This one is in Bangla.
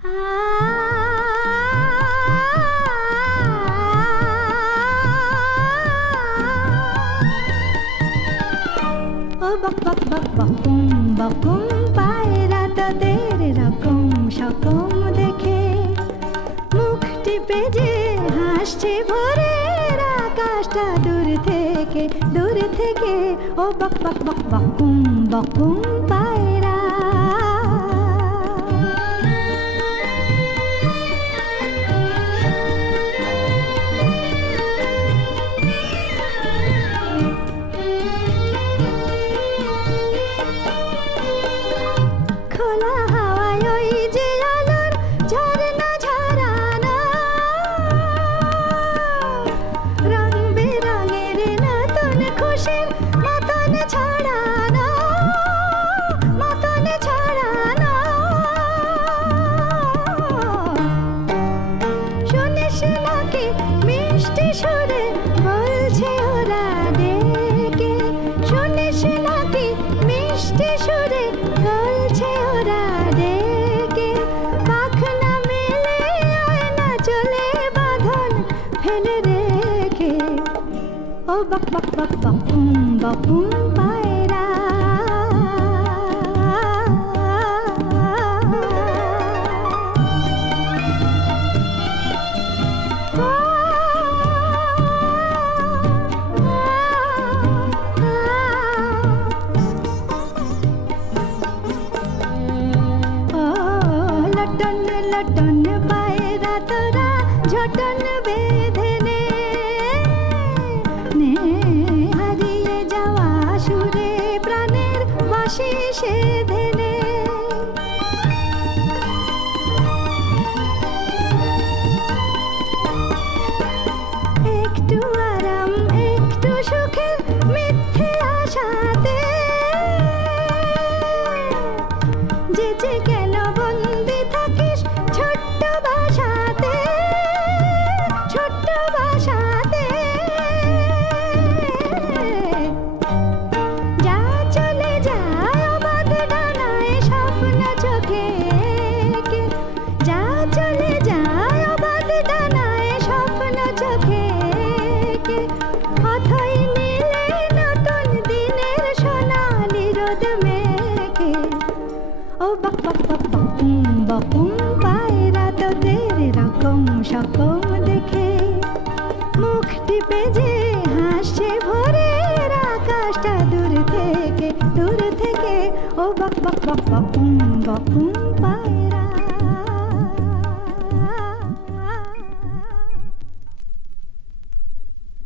বক বক বক বকুম বকুম পায়রা তাদের রকম সকম দেখে মুখ টিপে যে হাসছে ভোরের আকাশটা দূর থেকে ও বক বক বক বকুম বকুম পায়রা খোলা হাওয়ায় ওই যে আলোর ঝরনা ঝরানো রং বেরঙের নতুন খুশির মতন ছড়ানো শুনিস নাকি মিষ্টি সুরে বলছে ওরা ডেকে শুনিস নাকি মিষ্টি সুরে বলছে ওরা ডেকে পাখনা মেলে আয়না চলে বাঁধন ফেলে রেখে ও বক বক বক বকুম বকুম পায়রা লটন লটন পায়রা তোরা ঝটন বেঁধে নে হারিয়ে যাওয়া সুরে প্রাণের বাঁশি সেধে নে একটু আরাম একটু সুখের মিথ্যে আশাতে যে কেন বন্দি থাকিস ছোট্ট বাসাতে যা চলে যায় অবাধ ডানায় স্বপ্ন চোখে যা চলে যায় অবাধ ডানায় স্বপ্ন চোখে অথই নীলে নতুন দিনের সোনালি রোদ মেঘে ও বক বক বক বকুম বকুম পায়রা তোদের রকম সকম দেখে মুখ টিপে যে হাসছে ভোরের আকাশটা দূর থেকে ও বক বক বক বকুম বকুম পায়রা।